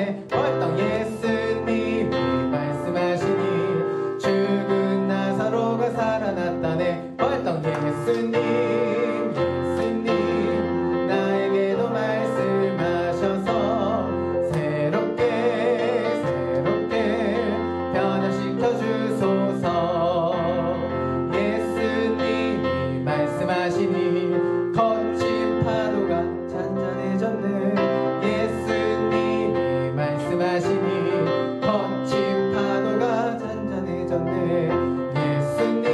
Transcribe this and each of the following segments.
살아났다네. 어떤 예수님이 말씀하시니 죽은 나사로가 살아났다네. 어떤 예수님 나에게도 말씀하셔서 새롭게 변화시켜 주소서. 예수님이 말씀하시니 거친 파도가 잔잔해졌네. 예수님이 말씀하시니 거친 파도가 잔잔해졌네. 예수님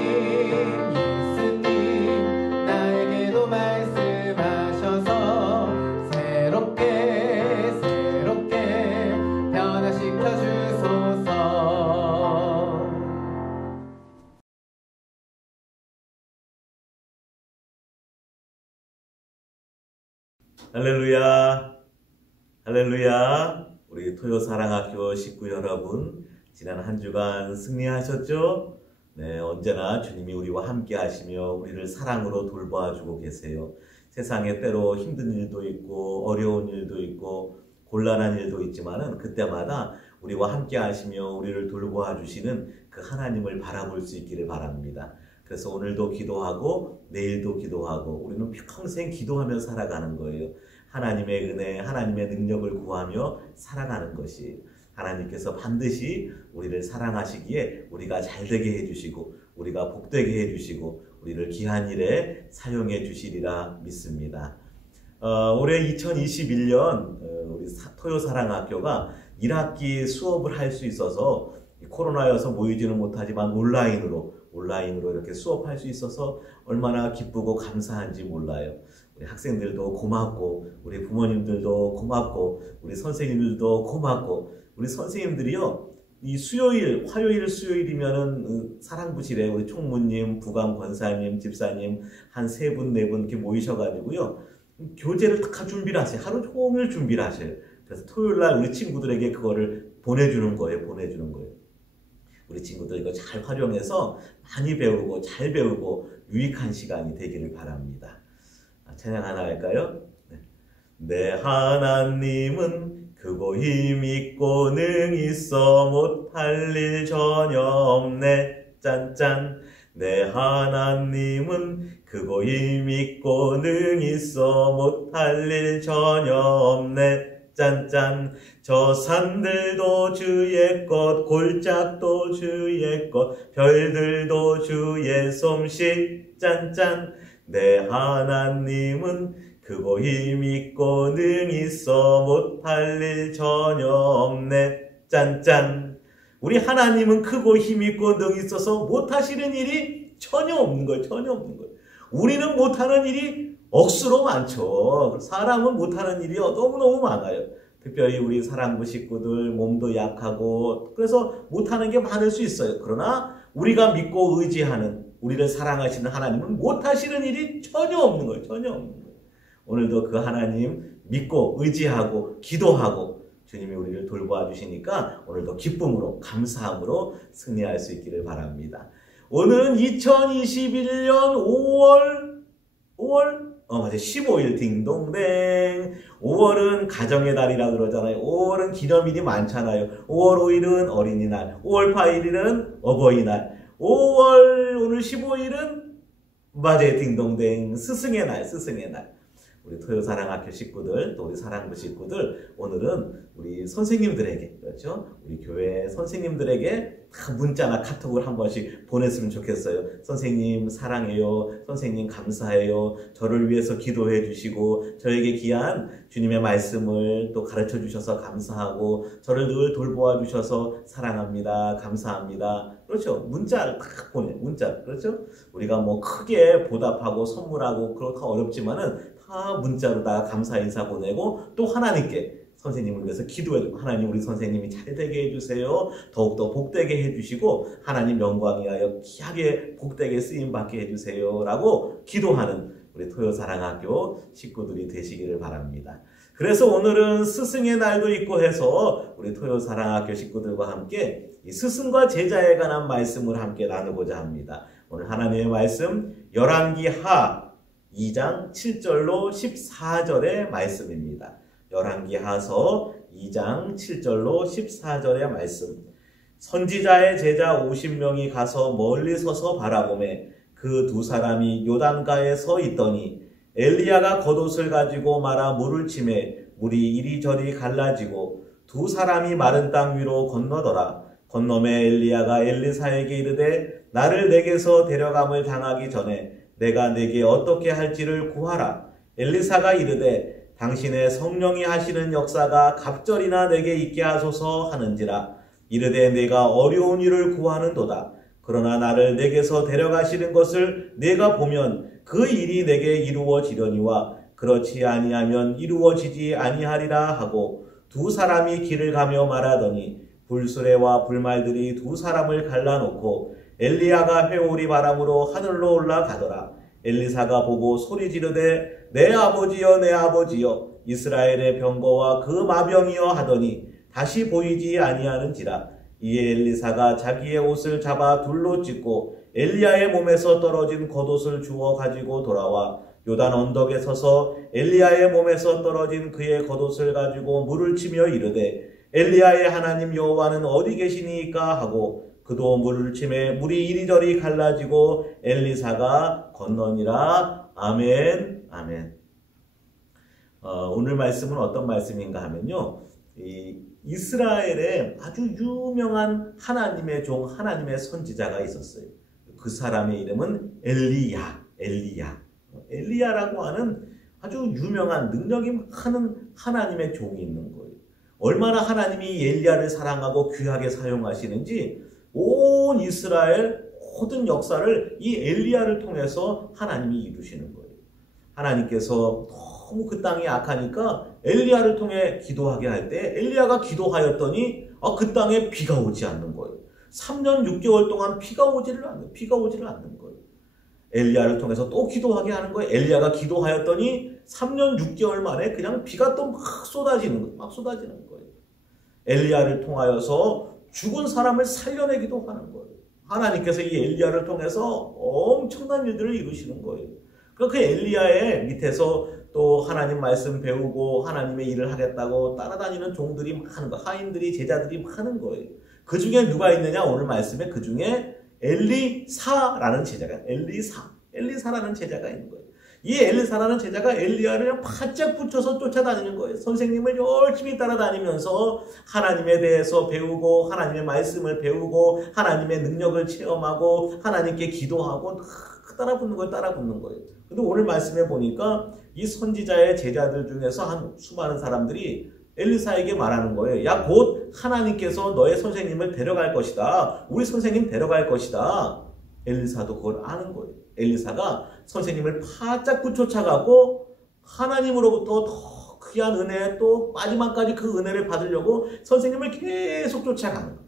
나에게도 말씀하셔서 새롭게 변화시켜 주소서. 할렐루야, 할렐루야. 우리 토요사랑학교 식구 여러분, 지난 한 주간 승리하셨죠? 네, 언제나 주님이 우리와 함께 하시며 우리를 사랑으로 돌봐주고 계세요. 세상에 때로 힘든 일도 있고 어려운 일도 있고 곤란한 일도 있지만은 그때마다 우리와 함께 하시며 우리를 돌보아 주시는 그 하나님을 바라볼 수 있기를 바랍니다. 그래서 오늘도 기도하고 내일도 기도하고 우리는 평생 기도하며 살아가는 거예요. 하나님의 은혜, 하나님의 능력을 구하며 살아가는 것이, 하나님께서 반드시 우리를 사랑하시기에 우리가 잘되게 해주시고 우리가 복되게 해주시고 우리를 귀한 일에 사용해 주시리라 믿습니다. 올해 2021년 우리 토요사랑학교가 1학기 수업을 할 수 있어서 코로나여서 모이지는 못하지만 온라인으로 이렇게 수업할 수 있어서 얼마나 기쁘고 감사한지 몰라요. 우리 학생들도 고맙고 우리 부모님들도 고맙고 우리 선생님들도 고맙고, 우리 선생님들이요, 이 수요일, 화요일, 수요일이면은 사랑부실에 우리 총무님, 부감 권사님, 집사님 한 3분, 4분 이렇게 모이셔가지고요, 교재를 다 준비를 하세요. 하루 종일 준비를 하셔요. 그래서 토요일날 우리 친구들에게 그거를 보내주는 거예요. 우리 친구들 이거 잘 활용해서 많이 배우고 잘 배우고 유익한 시간이 되기를 바랍니다. 찬양 하나 할까요? 내 하나님은 크고 힘있고 능있어 못할 일 전혀 없네. 짠짠. 내 하나님은 크고 힘있고 능있어 못할 일 전혀 없네. 짠짠. 저 산들도 주의 것, 골짜기도 주의 것, 별들도 주의 솜씨. 짠짠. 내 하나님은 크고 힘있고 능있어 못할 일 전혀 없네. 짠짠. 우리 하나님은 크고 힘있고 능있어서 못하시는 일이 전혀 없는 거예요. 우리는 못하는 일이 억수로 많죠. 사람은 못하는 일이 너무너무 많아요. 특별히 우리 사랑부 식구들 몸도 약하고 그래서 못하는 게 많을 수 있어요. 그러나 우리가 믿고 의지하는, 우리를 사랑하시는 하나님은 못하시는 일이 전혀 없는 거예요. 오늘도 그 하나님 믿고 의지하고 기도하고 주님이 우리를 돌보아 주시니까 오늘도 기쁨으로 감사함으로 승리할 수 있기를 바랍니다. 오늘은 2021년 5월 15일 딩동댕. 5월은 가정의 달이라 그러잖아요. 5월은 기념일이 많잖아요. 5월 5일은 어린이날, 5월 8일은 어버이날, 5월 오늘 15일은 맞아요. 딩동댕. 스승의 날. 우리 토요사랑학교 식구들, 또 우리 사랑부 식구들, 오늘은 우리 선생님들에게, 그렇죠? 우리 교회 선생님들에게 다 문자나 카톡을 한 번씩 보냈으면 좋겠어요. 선생님 사랑해요. 선생님 감사해요. 저를 위해서 기도해 주시고 저에게 귀한 주님의 말씀을 또 가르쳐 주셔서 감사하고 저를 늘 돌보아 주셔서 사랑합니다. 감사합니다. 그렇죠? 문자를 딱 보내. 문자. 그렇죠? 우리가 뭐 크게 보답하고 선물하고 그렇게 어렵지만은 다 문자로 다 감사 인사 보내고 또 하나님께 선생님을 위해서 기도해주고, 하나님 우리 선생님이 잘되게 해주세요. 더욱더 복되게 해주시고 하나님 영광 위하여 귀하게 복되게 쓰임받게 해주세요 라고 기도하는 우리 토요사랑학교 식구들이 되시기를 바랍니다. 그래서 오늘은 스승의 날도 있고 해서 우리 토요사랑학교 식구들과 함께 이 스승과 제자에 관한 말씀을 함께 나누고자 합니다. 오늘 하나님의 말씀 열왕기하 2장 7절로 14절의 말씀입니다. 열왕기하서 2장 7절로 14절의 말씀. 선지자의 제자 50명이 가서 멀리 서서 바라보매 그 두 사람이 요단가에 서 있더니 엘리야가 겉옷을 가지고 말아 물을 치매 물이 이리저리 갈라지고 두 사람이 마른 땅 위로 건너더라. 건너매 엘리야가 엘리사에게 이르되 나를 내게서 데려감을 당하기 전에 내가 내게 어떻게 할지를 구하라. 엘리사가 이르되 당신의 성령이 하시는 역사가 갑절이나 내게 있게 하소서 하는지라. 이르되 내가 어려운 일을 구하는도다. 그러나 나를 내게서 데려가시는 것을 내가 보면 그 일이 내게 이루어지려니와 그렇지 아니하면 이루어지지 아니하리라 하고 두 사람이 길을 가며 말하더니 불수레와 불말들이 두 사람을 갈라놓고 엘리야가 회오리 바람으로 하늘로 올라가더라. 엘리사가 보고 소리 지르되 내 아버지여 내 아버지여 이스라엘의 병거와 그 마병이여 하더니 다시 보이지 아니하는지라. 이에 엘리사가 자기의 옷을 잡아 둘로 찢고 엘리야의 몸에서 떨어진 겉옷을 주워 가지고 돌아와 요단 언덕에 서서 엘리야의 몸에서 떨어진 그의 겉옷을 가지고 물을 치며 이르되 엘리야의 하나님 여호와는 어디 계시니까 하고 그도 물을 치매 물이 이리저리 갈라지고 엘리사가 건너니라. 아멘. 아멘. 오늘 말씀은 어떤 말씀인가 하면요, 이스라엘에 아주 유명한 하나님의 종, 하나님의 선지자가 있었어요. 그 사람의 이름은 엘리야라고 하는 아주 유명한 능력이 많은 하나님의 종이 있는 거예요. 얼마나 하나님이 엘리야를 사랑하고 귀하게 사용하시는지 온 이스라엘 모든 역사를 이 엘리야를 통해서 하나님이 이루시는 거예요. 하나님께서 너무 그 땅이 악하니까 엘리야를 통해 기도하게 할 때 엘리야가 기도하였더니 그 땅에 비가 오지 않는 거예요. 3년 6개월 동안 비가 오지를 않는 거예요. 엘리야를 통해서 또 기도하게 하는 거예요. 엘리야가 기도하였더니 3년 6개월 만에 그냥 비가 또 막 쏟아지는 거예요. 엘리야를 통하여서 죽은 사람을 살려내기도 하는 거예요. 하나님께서 이 엘리야를 통해서 엄청난 일들을 이루시는 거예요. 그 엘리야의 밑에서 또 하나님 말씀 배우고 하나님의 일을 하겠다고 따라다니는 종들이 많은 거, 하인들이, 제자들이 많은 거예요. 그 중에 누가 있느냐? 오늘 말씀에 그 중에 엘리사라는 제자가, 엘리사라는 제자가 있는 거예요. 이 엘리사라는 제자가 엘리야를 그냥 바짝 붙여서 쫓아다니는 거예요. 선생님을 열심히 따라다니면서 하나님에 대해서 배우고 하나님의 말씀을 배우고 하나님의 능력을 체험하고 하나님께 기도하고 따라붙는 거예요. 근데 오늘 말씀에 보니까 이 선지자의 제자들 중에서 한 수많은 사람들이 엘리사에게 말하는 거예요. 야, 곧 하나님께서 너의 선생님을 데려갈 것이다. 우리 선생님 데려갈 것이다. 엘리사도 그걸 아는 거예요. 엘리사가 선생님을 바짝 쫓아가고 하나님으로부터 더 귀한 은혜, 또 마지막까지 그 은혜를 받으려고 선생님을 계속 쫓아가는 거예요.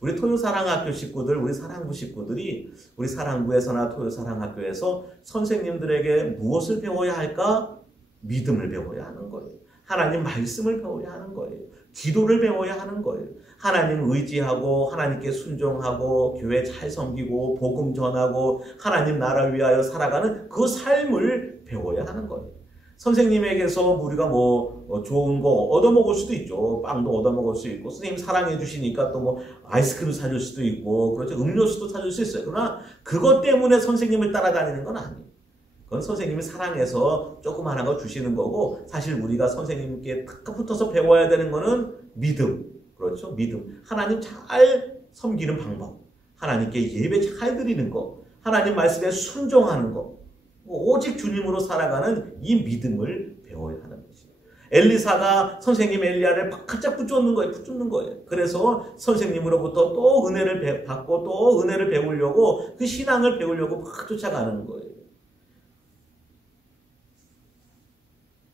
우리 토요사랑학교 식구들, 우리 사랑부 식구들이 우리 사랑부에서나 토요사랑학교에서 선생님들에게 무엇을 배워야 할까? 믿음을 배워야 하는 거예요. 하나님 말씀을 배워야 하는 거예요. 기도를 배워야 하는 거예요. 하나님 의지하고 하나님께 순종하고 교회 잘 섬기고 복음 전하고 하나님 나라 위하여 살아가는 그 삶을 배워야 하는 거예요. 선생님에게서 우리가 좋은 거 얻어먹을 수도 있죠. 빵도 얻어먹을 수 있고 선생님 사랑해 주시니까 또 아이스크림 사줄 수도 있고 그렇죠. 음료수도 사줄 수 있어요. 그러나 그것 때문에 선생님을 따라다니는 건 아니에요. 그건 선생님이 사랑해서 조그마한 거 주시는 거고 사실 우리가 선생님께 탁 붙어서 배워야 되는 거는 믿음. 그렇죠. 믿음. 하나님 잘 섬기는 방법. 하나님께 예배 잘 드리는 거. 하나님 말씀에 순종하는 거. 오직 주님으로 살아가는 이 믿음을 배워야 하는 것이에요. 엘리사가 선생님 엘리야를 바짝 붙잡는 거예요. 그래서 선생님으로부터 또 은혜를 받고 또 은혜를 배우려고 그 신앙을 배우려고 막 쫓아가는 거예요.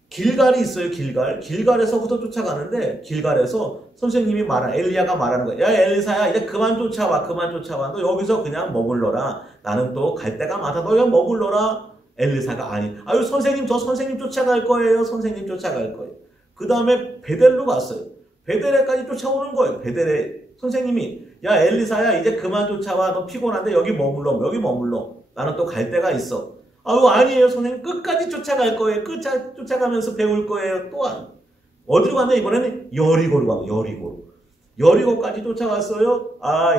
길갈이 있어요. 길갈에서부터 쫓아가는데 길갈에서 선생님이 엘리야가 말하는 거예요. 야 엘리사야 이제 그만 쫓아와. 너 여기서 그냥 머물러라. 나는 또 갈 데가 많다. 너 여기 머물러라. 엘리사가 아니. 아유 선생님 저 선생님 쫓아갈 거예요. 그 다음에 베델로 갔어요. 베델에까지 쫓아오는 거예요. 베델에 선생님이 야 엘리사야 이제 그만 쫓아와. 너 피곤한데 여기 머물러. 나는 또 갈 데가 있어. 아유 아니에요 선생님 끝까지 쫓아갈 거예요. 쫓아가면서 배울 거예요. 또한 어디로 갔냐? 이번에는 여리고로 간 거예요. 여리고까지 쫓아갔어요. 아,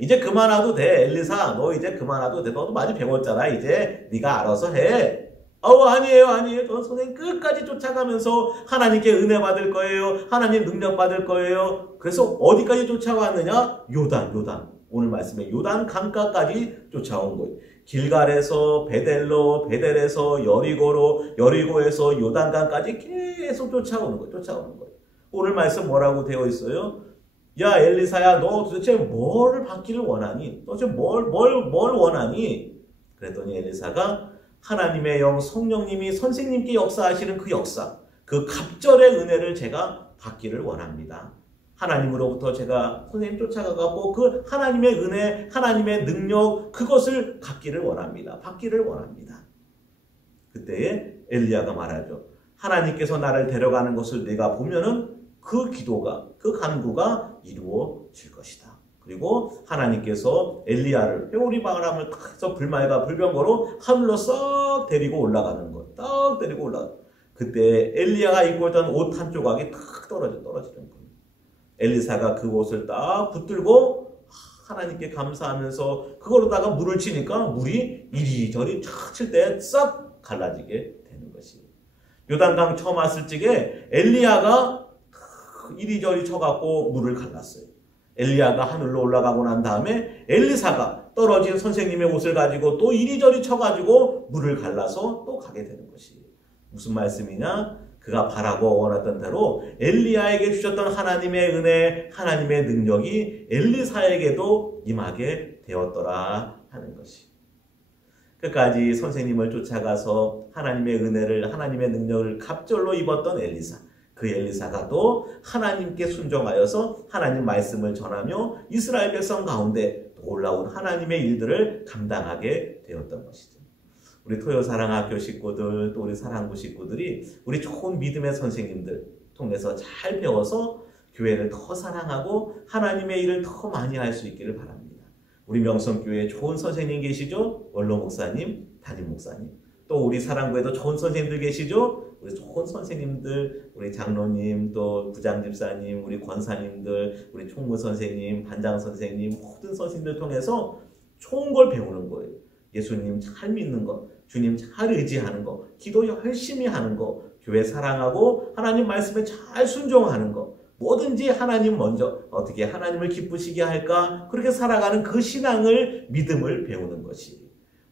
이제 그만 와도 돼. 엘리사, 너 이제 그만 와도 돼. 너도 많이 배웠잖아. 이제 네가 알아서 해. 아니에요. 저 선생님 끝까지 쫓아가면서 하나님께 은혜 받을 거예요. 하나님 능력 받을 거예요. 그래서 어디까지 쫓아왔느냐? 요단. 오늘 말씀에 요단 강가까지 쫓아온 거예요. 길갈에서 베델로, 베델에서 여리고로, 여리고에서 요단강까지 계속 쫓아오는 거예요. 오늘 말씀 뭐라고 되어 있어요? 야, 엘리사야, 너 도대체 뭘 받기를 원하니? 도대체 뭘 원하니? 그랬더니 엘리사가 하나님의 영 성령님이 선생님께 역사하시는 그 역사, 그 갑절의 은혜를 제가 받기를 원합니다. 하나님으로부터 제가 선생님 쫓아가고 그 하나님의 은혜, 하나님의 능력, 그것을 받기를 원합니다. 그때에 엘리야가 말하죠. 하나님께서 나를 데려가는 것을 내가 보면은 그 기도가, 그 간구가 이루어질 것이다. 그리고 하나님께서 엘리야를 회오리 바람을 탁 해서 불말과 불병거로 하늘로 썩 데리고 올라가는 것. 그때 엘리야가 입고 있던 옷 한 조각이 탁 떨어지는 거예요. 엘리사가 그 옷을 딱 붙들고 하나님께 감사하면서 그거로다가 물을 치니까 물이 이리저리 탁 칠 때 싹 갈라지게 되는 것이에요. 요단강 처음 왔을 적에 엘리야가 이리저리 쳐갖고 물을 갈랐어요. 엘리야가 하늘로 올라가고 난 다음에 엘리사가 떨어진 선생님의 옷을 가지고 또 이리저리 쳐가지고 물을 갈라서 또 가게 되는 것이에요. 무슨 말씀이냐? 그가 바라고 원했던 대로 엘리야에게 주셨던 하나님의 은혜, 하나님의 능력이 엘리사에게도 임하게 되었더라 하는 것이. 끝까지 선생님을 쫓아가서 하나님의 은혜를, 하나님의 능력을 갑절로 입었던 엘리사. 그 엘리사가 또 하나님께 순종하여서 하나님 말씀을 전하며 이스라엘 백성 가운데 놀라운 하나님의 일들을 감당하게 되었던 것이죠. 우리 토요사랑학교 식구들, 또 우리 사랑부 식구들이 우리 좋은 믿음의 선생님들 통해서 잘 배워서 교회를 더 사랑하고 하나님의 일을 더 많이 할 수 있기를 바랍니다. 우리 명성교회에 좋은 선생님 계시죠? 원로 목사님, 담임 목사님. 또 우리 사랑부에도 좋은 선생님들 계시죠? 우리 좋은 선생님들, 우리 장로님, 또 부장집사님, 우리 권사님들, 우리 총무 선생님, 반장 선생님, 모든 선생님들 통해서 좋은 걸 배우는 거예요. 예수님 잘 믿는 거, 주님 잘 의지하는 거, 기도 열심히 하는 거, 교회 사랑하고 하나님 말씀에 잘 순종하는 거, 뭐든지 하나님 먼저 어떻게 하나님을 기쁘시게 할까? 그렇게 살아가는 그 신앙을, 믿음을 배우는 것이.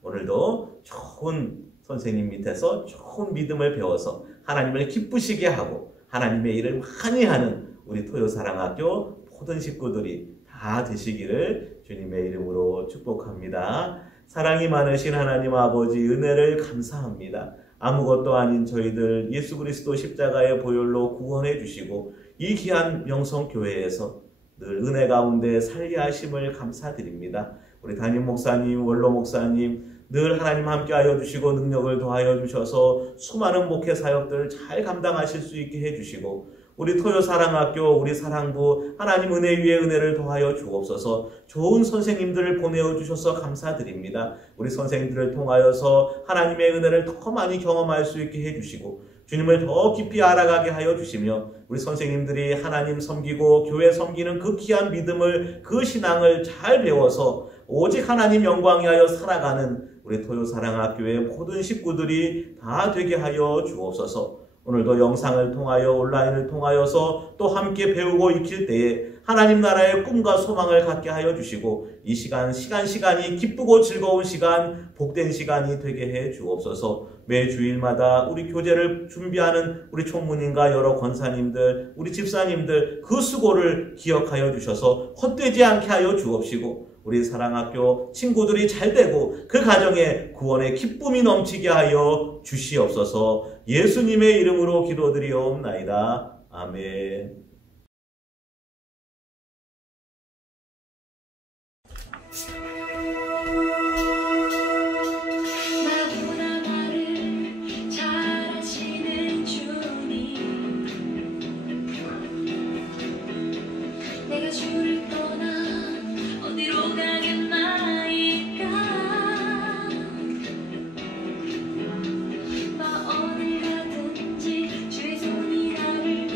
오늘도 좋은 선생님 밑에서 좋은 믿음을 배워서 하나님을 기쁘시게 하고 하나님의 일을 많이 하는 우리 토요사랑학교 모든 식구들이 다 되시기를 주님의 이름으로 축복합니다. 사랑이 많으신 하나님 아버지 은혜를 감사합니다. 아무것도 아닌 저희들 예수 그리스도 십자가의 보혈로 구원해 주시고 이 귀한 명성교회에서 늘 은혜 가운데 살게 하심을 감사드립니다. 우리 담임 목사님, 원로 목사님 늘 하나님 함께하여 주시고 능력을 더하여 주셔서 수많은 목회 사역들을 잘 감당하실 수 있게 해주시고 우리 토요사랑학교, 우리 사랑부 하나님 은혜 위에 은혜를 더하여 주옵소서. 좋은 선생님들을 보내어 주셔서 감사드립니다. 우리 선생님들을 통하여서 하나님의 은혜를 더 많이 경험할 수 있게 해주시고 주님을 더 깊이 알아가게 하여 주시며 우리 선생님들이 하나님 섬기고 교회 섬기는 그 귀한 믿음을, 그 신앙을 잘 배워서 오직 하나님 영광 위하여 살아가는 우리 토요사랑학교의 모든 식구들이 다 되게 하여 주옵소서. 오늘도 영상을 통하여 온라인을 통하여서 또 함께 배우고 익힐 때에 하나님 나라의 꿈과 소망을 갖게 하여 주시고 이 시간이 기쁘고 즐거운 시간, 복된 시간이 되게 해 주옵소서. 매 주일마다 우리 교제를 준비하는 우리 총무님과 여러 권사님들, 우리 집사님들 그 수고를 기억하여 주셔서 헛되지 않게 하여 주옵시고 우리 사랑학교 친구들이 잘되고 그 가정에 구원의 기쁨이 넘치게 하여 주시옵소서. 예수님의 이름으로 기도드리옵나이다. 아멘. 어딜 가든지 주의 손이 나를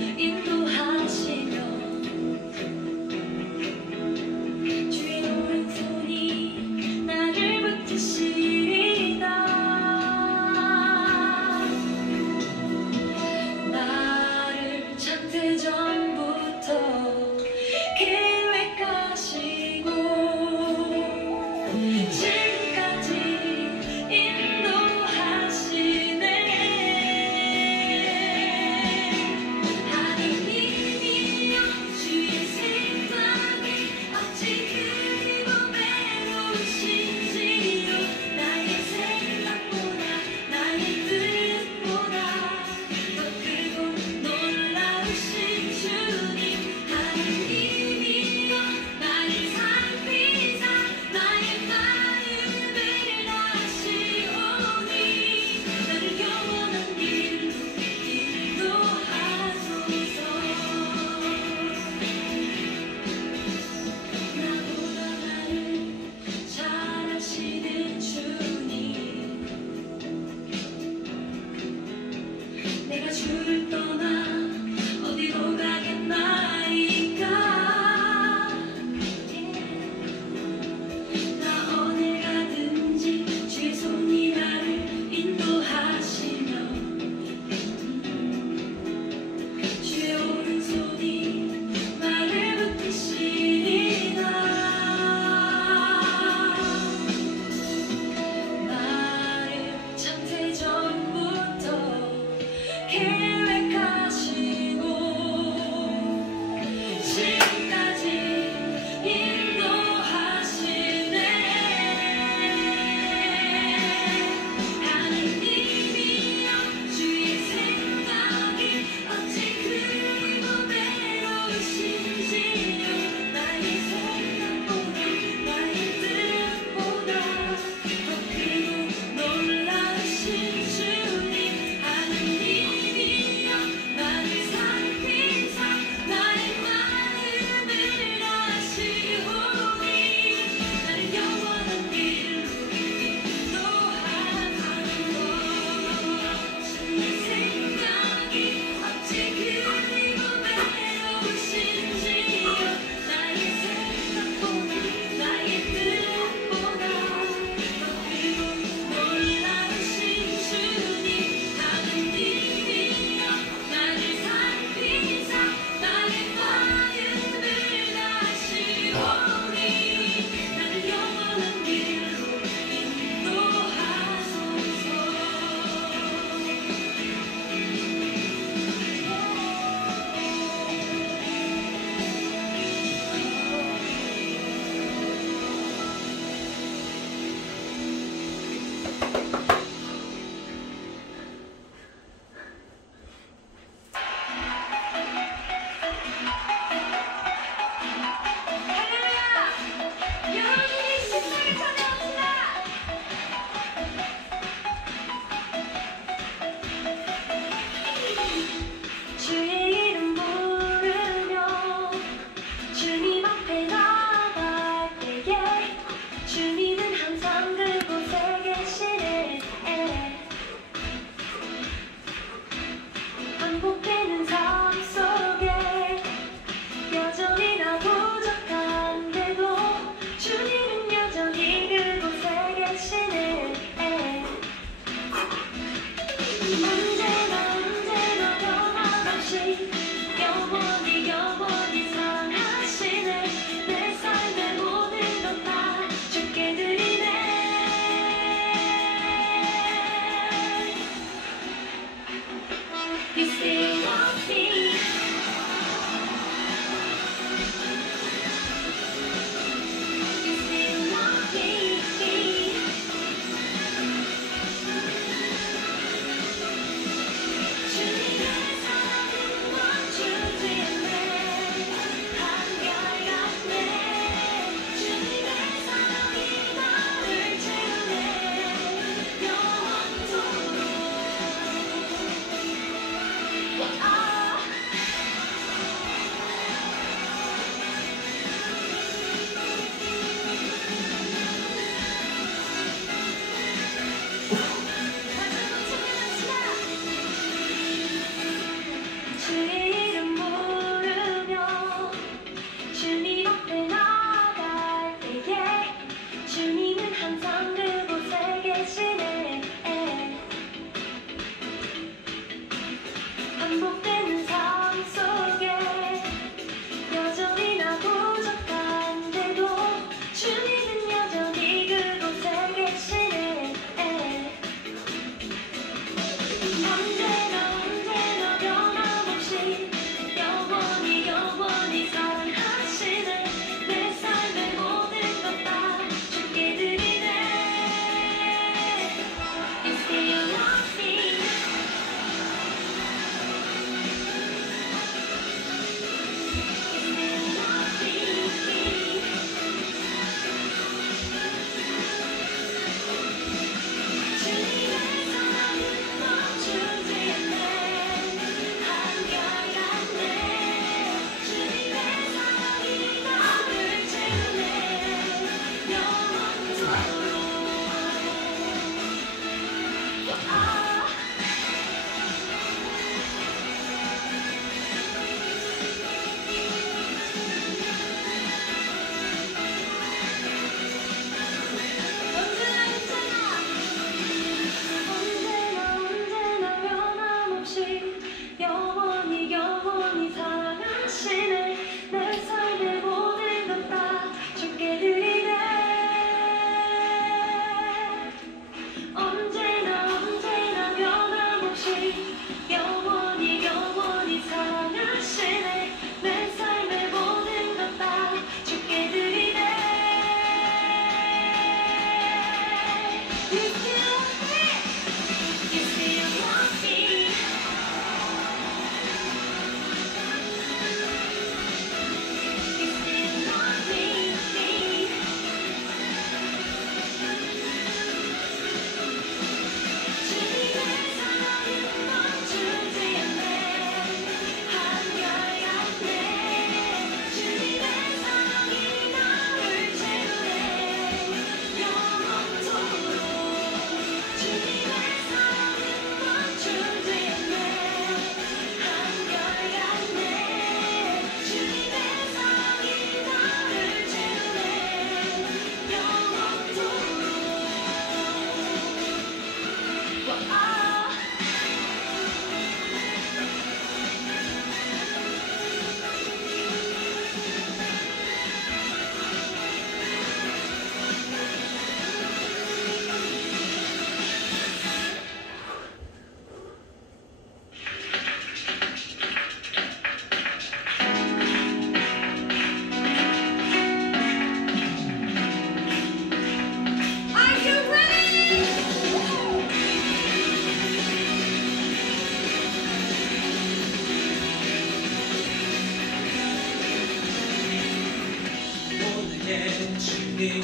주님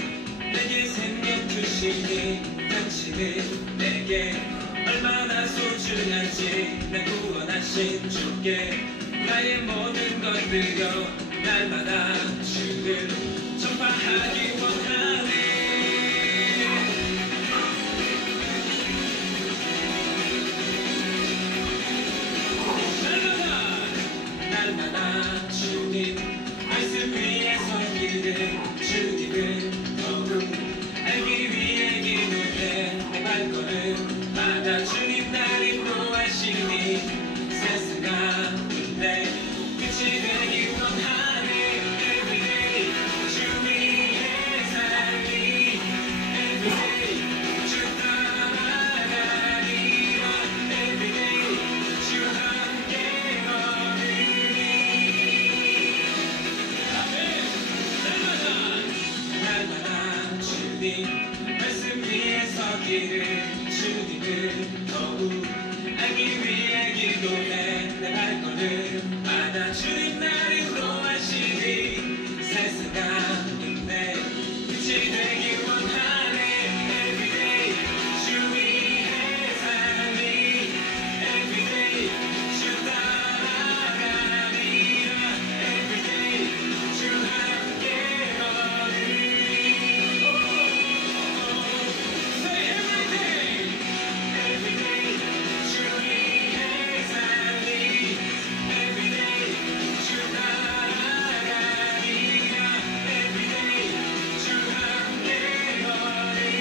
내게 생명 주시니 당신은 내게 얼마나 소중한지 날 구원하신 주께 나의 모든 것 드려 날마다 주를 전파하기 원하네. 날마다 주님 말씀 위에 서기를 주님을 더욱 알기 위해 기도해 내 발걸음마다 주님 날 인도하시니 세상 가운데 끝이 되기 원하네. Everyday 주 위에 살리 Everyday 주 따라가리라 Everyday 주 함께 걸으리. 날마다 주님 말씀 위에 서기를 주님을 더욱 알기 위해 기도해 내 발걸음마다 주님 날 인도하시니 세상 가운데 빛이 되기 원하네. Everyday 주 위에 살리 Everyday 주 따라가리라 Everyday 주 함께 걸으리. Say everyday Everyday 주 위에 살리 Everyday 주 따라가리라 Everyday 주 함께 걸으리.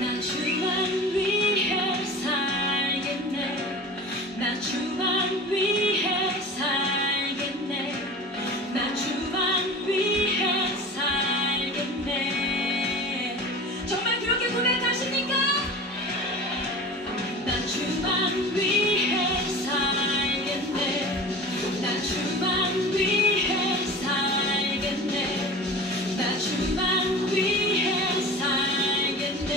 나 주만 위해 살겠네. 나 주만 위해 살겠네. 나 주만 위해 살겠네. 정말 그렇게 고백하십니까? 나 주만 위해 살겠네. 나 주만 위해 살겠네. 나 주만 위해 살겠네.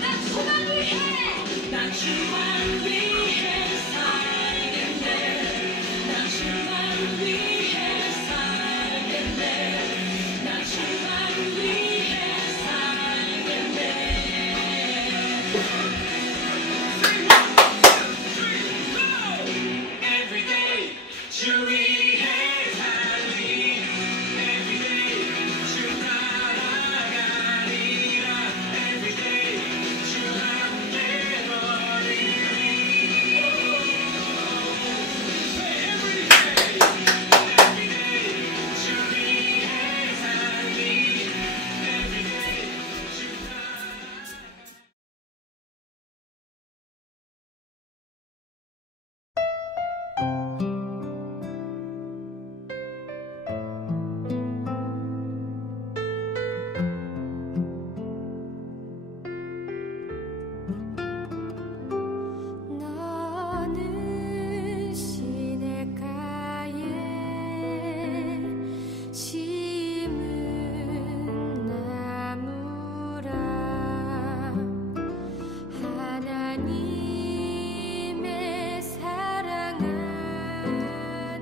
나 주만 위해 나 주만 위해 살겠네. 나 주만 위해 살겠네. 나 주만 위해 살겠네. Everyday 주 위에 살리 Everyday 주 따라가리라 Everyday 주 함께 걸으리. Say everyday Everyday 주 위에 살리 Everyday 주 따라가리라. 너는 시냇가에 심은 나무라. 하나님의 사랑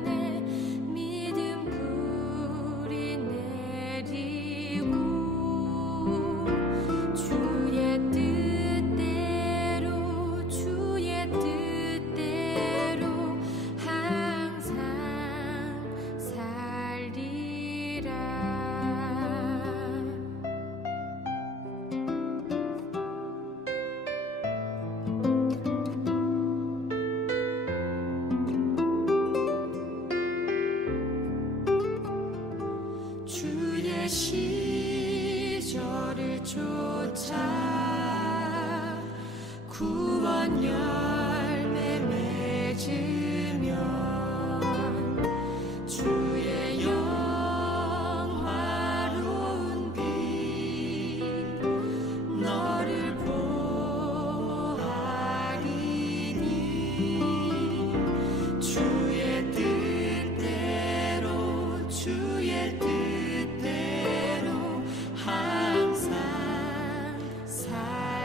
안에 믿음 불이 내리고 주의 뜻대로 주의 뜻대로 항상 살리라. 주의 시절을 쫓아 구원 열매 맺으면 주의 영화로운 빛 너를 보아리니 주의 뜻대로 주의 뜻대로 항상 살리라.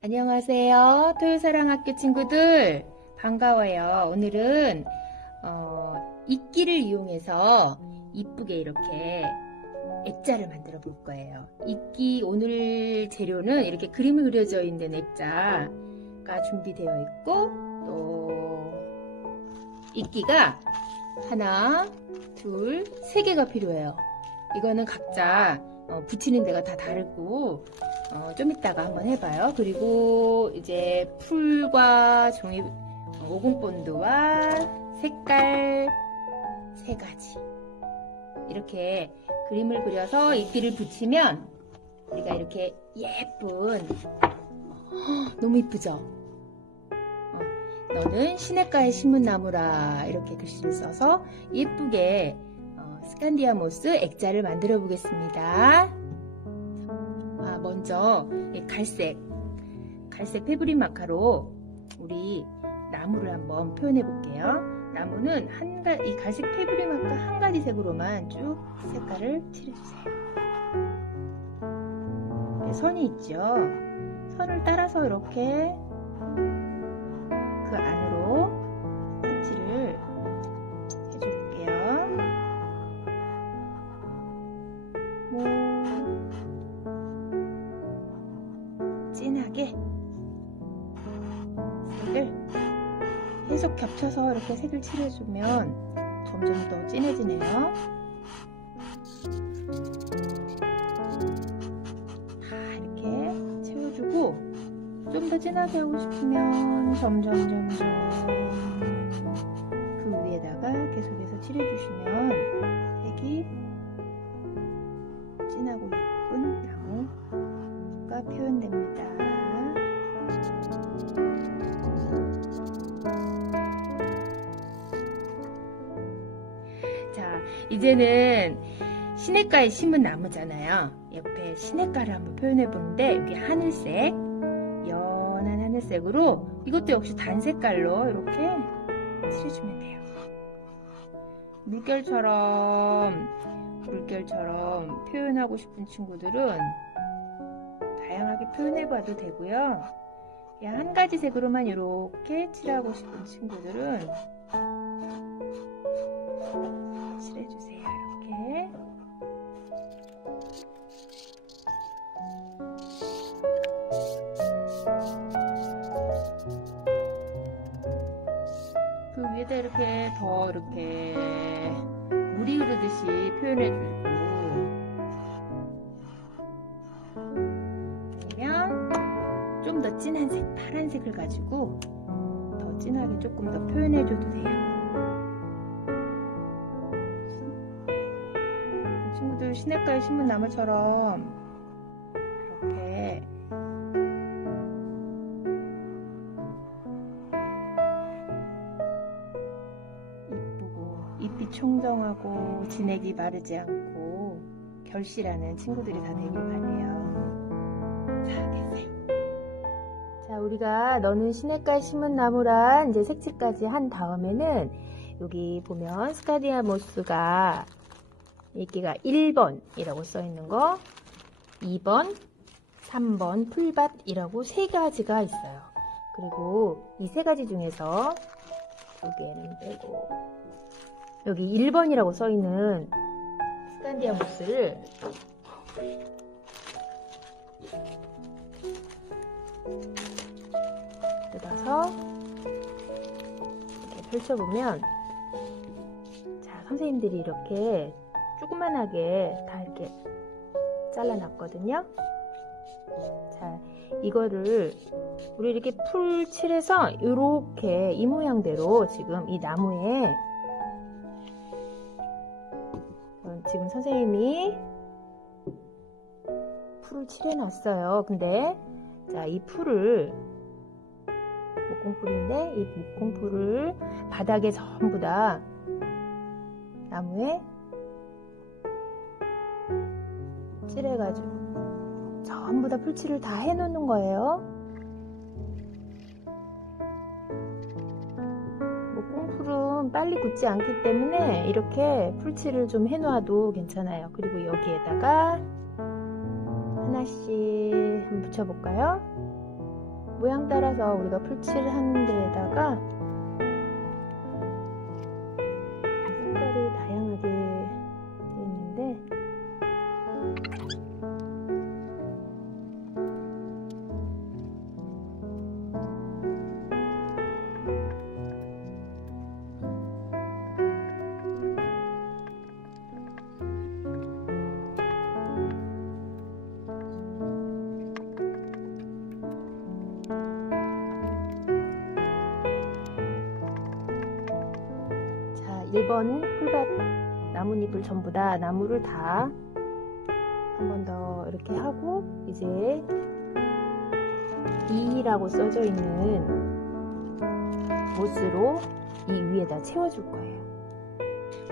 안녕하세요. 토요사랑학교 친구들 반가워요. 오늘은 이끼를 이용해서 이쁘게 이렇게 액자를 만들어 볼 거예요. 이끼 오늘 재료는 이렇게 그림이 그려져 있는 액자가 준비되어 있고 또 이끼가 하나, 둘, 세 개가 필요해요. 이거는 각자 붙이는 데가 다 다르고 좀 이따가 한번 해봐요. 그리고 이제 풀과 종이 오공본드와 색깔 3가지 이렇게 그림을 그려서 이끼를 붙이면 우리가 이렇게 예쁜 너무 이쁘죠? 너는 시냇가에 심은 나무라 이렇게 글씨를 써서 예쁘게 스칸디아모스 액자를 만들어 보겠습니다. 먼저 갈색 패브릭 마카로 우리 나무를 한번 표현해 볼게요. 나무는 이 갈색 패브릭 마카 한 가지 색으로만 쭉 색깔을 칠해주세요. 선이 있죠. 선을 따라서 이렇게 그 안으로 색칠을 해줄게요. 진하게 색을 계속 겹쳐서 이렇게 색을 칠해주면 점점 더 진해지네요. 다 이렇게 채워주고 좀 더 진하게 하고 싶으면 점점 그 위에다가 계속해서 칠해주시면 색이 진하고 예쁜 나무가 표현됩니다. 자, 이제는 시냇가에 심은 나무잖아요. 옆에 시냇가를 한번 표현해 보는데 여기 하늘색, 연한 하늘색으로 이것도 역시 단색깔로 이렇게 칠해주면 돼요. 물결처럼 표현하고 싶은 친구들은 다양하게 표현해봐도 되고요. 그냥 한 가지 색으로만 이렇게 칠하고 싶은 친구들은 칠해주세요. 이렇게. 그 위에다 이렇게 더 이렇게 물이 흐르듯이 표현해주고 아니면 좀 더 진한 색, 파란색을 가지고 더 진하게 조금 더 표현해줘도 돼요. 친구들 시냇가에 심은 나무처럼 이렇게 이쁘고 잎이 청정하고 진액이 마르지 않고 결실하는 친구들이 다 되길 바래요. 자, 됐어요. 자, 우리가 너는 시냇가에 심은 나무라 이제 색칠까지 한 다음에는 여기 보면 스카디아모스가 이끼가 1번이라고 써 있는 거, 2번, 3번 풀밭이라고 3가지가 있어요. 그리고 이 3가지 중에서 2개는 빼고 여기 1번이라고 써 있는 스칸디아모스를 뜯어서 이렇게 펼쳐보면 자, 선생님들이 이렇게 조그만하게 다 이렇게 잘라놨거든요. 자, 이거를 우리 이렇게 풀 칠해서 이렇게 이 모양대로 지금 이 나무에 지금 선생님이 풀을 칠해놨어요. 근데 자, 이 풀을 목공풀인데 이 목공풀을 바닥에 전부 다 나무에 칠해가지고 전부 다 풀칠을 다 해놓는 거예요. 목공풀은 빨리 굳지 않기 때문에 이렇게 풀칠을 좀 해놔도 괜찮아요. 그리고 여기에다가 하나씩 한번 붙여볼까요? 모양 따라서 우리가 풀칠하는 데에다가 색깔이 다양하게 돼 있는데 자, 1번은 풀밭 나뭇잎을 전부 다 나무를 다 한 번 더 이렇게 하고 이제 2라고 써져 있는 모스로 이 위에다 채워줄 거예요.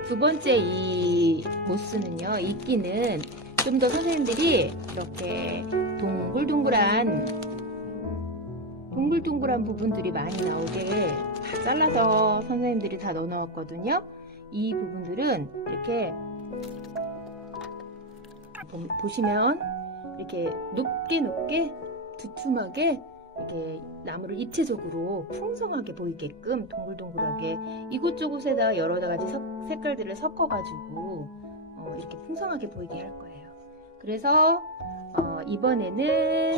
두 번째 이 모스는요, 이끼는 좀 더 선생님들이 이렇게 동글동글한 부분들이 많이 나오게 다 잘라서 선생님들이 다 넣어 놓았거든요. 이 부분들은 이렇게 보시면 이렇게 높게 두툼하게 이렇게 나무를 입체적으로 풍성하게 보이게끔 동글동글하게 이곳저곳에다 여러 가지 색깔들을 섞어가지고 이렇게 풍성하게 보이게 할 거예요. 그래서 이번에는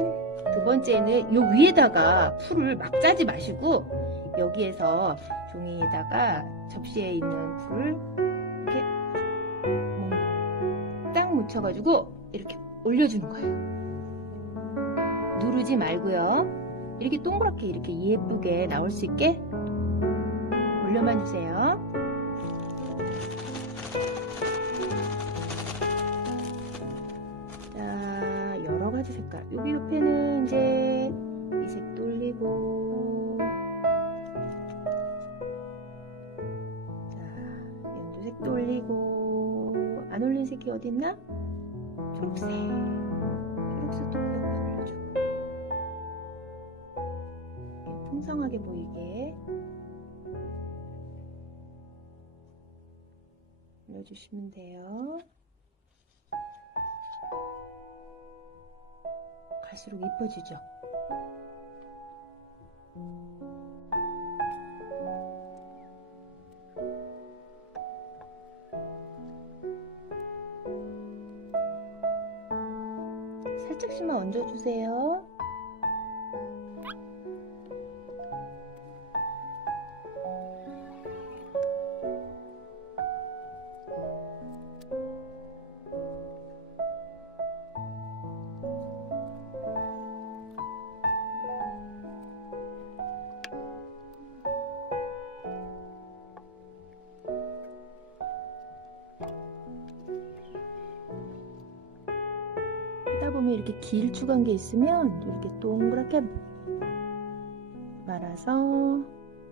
두 번째는 요 위에다가 풀을 막 짜지 마시고 여기에서 종이에다가 접시에 있는 풀을 이렇게 딱 묻혀가지고 이렇게 올려주는 거예요. 누르지 말고요. 이렇게 동그랗게 이렇게 예쁘게 나올 수 있게 올려만 주세요. 자, 여러 가지 색깔. 여기 옆에는 이제 이 색도 올리고, 자, 연두 색도 올리고, 안 올린 색이 어딨나? 초록색도 그냥 올려주고, 이렇게 풍성하게 보이게 올려주시면 돼요. 갈수록 이뻐지죠? 살짝씩만 얹어주세요. 하다 보면 이렇게 길쭉한 게 있으면 이렇게 동그랗게 말아서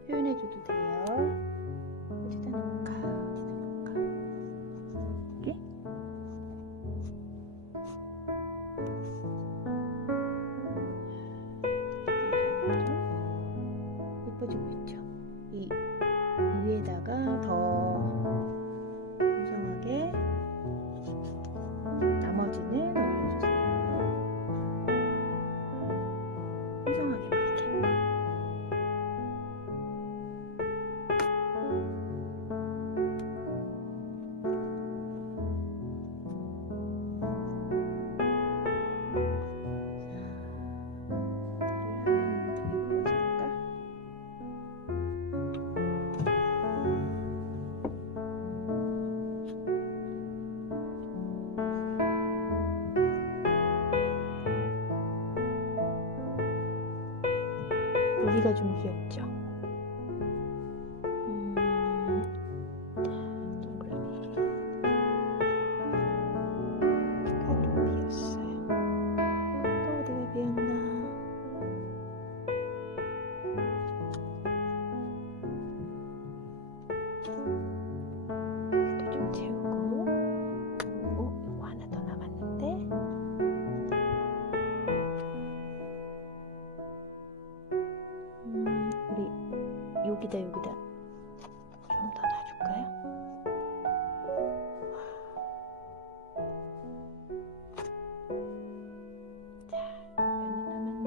표현해줘도 돼요. 어디다 놓을까? 이렇게. 예뻐지고 있죠? 이 위에다가 더 풍성하게 나머지는 올려주세요. 풍성하게 보이게. 하면 더 예뻐질까? 여기가 좀 귀엽죠? 동그라미. 가좀 비었어요. 또 어디가 비었나? 여기도 좀 채우고. 이거 하나 더 남았는데? 우리 여기다 좀 더 놔줄까요? 자, 몇 개 남았네.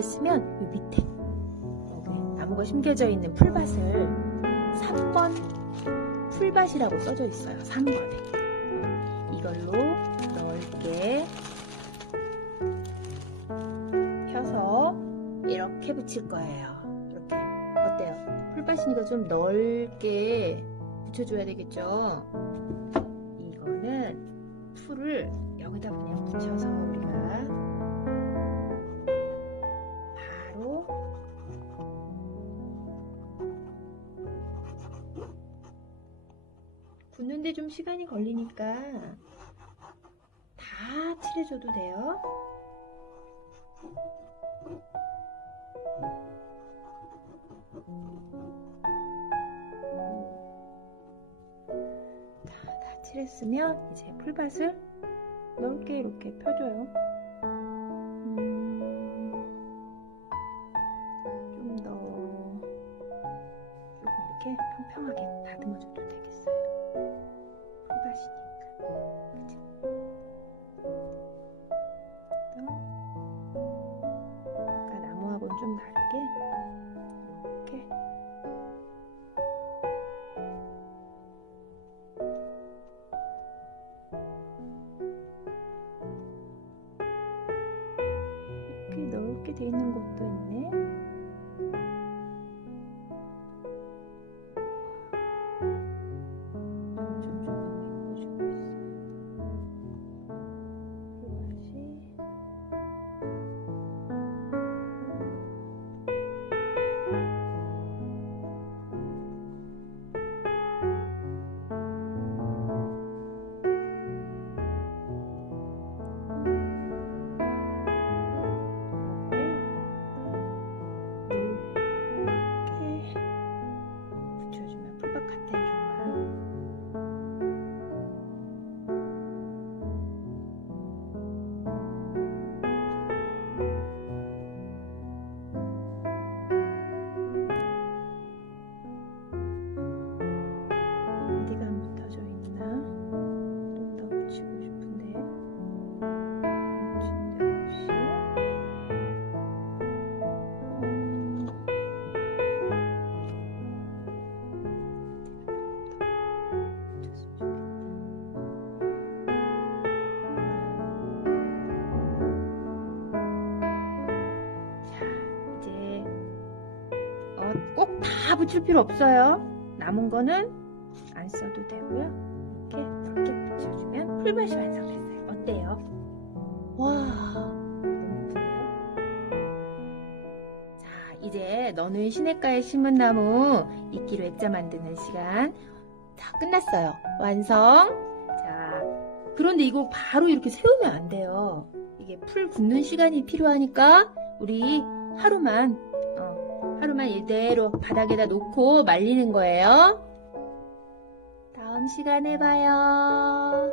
됐으면 이 밑에 여기 나무가 심겨져 있는 풀밭을 3번 풀밭이라고 써져 있어요. 3번에. 이걸로 넓게 펴서 이렇게 붙일 거예요. 이렇게. 어때요? 풀밭이니까 좀 넓게 붙여줘야 되겠죠? 이거는 풀을 여기다 그냥 붙여서 우리가 바로 굳는데 좀 시간이 걸리니까 다 칠해줘도 돼요. 다 칠했으면 이제 풀밭을 넓게 이렇게 펴줘요. 좀 더 조금 이렇게 평평하게 다듬어줘도 되겠어요. 풀밭이니까. 그치? 또 아까 나무하고는 좀 다르게 이렇게 이렇게 넓게 돼 있는 곳도 있네. 점점 너무 예뻐지고 있어. 이렇게 붙여주면 풀밭 같아요, 정말. 어디가 안 붙어져 있나? 좀 더 붙이고 싶은데 붙인 데 없이. 자, 이제 꼭 다 붙일 필요 없어요. 남은 거는 안 써도 되고요. 이렇게 넓게 붙여주면 풀밭이 완성됐어요. 어때요? 와, 너무 예쁘네요. 자, 이제 너는 시냇가에 심은 나무 이끼로 액자 만드는 시간 다 끝났어요. 완성. 자, 그런데 이거 바로 이렇게 세우면 안 돼요. 이게 풀 굳는 시간이 필요하니까 우리 하루만 이대로 바닥에다 놓고 말리는 거예요. 다음 시간에 봐요.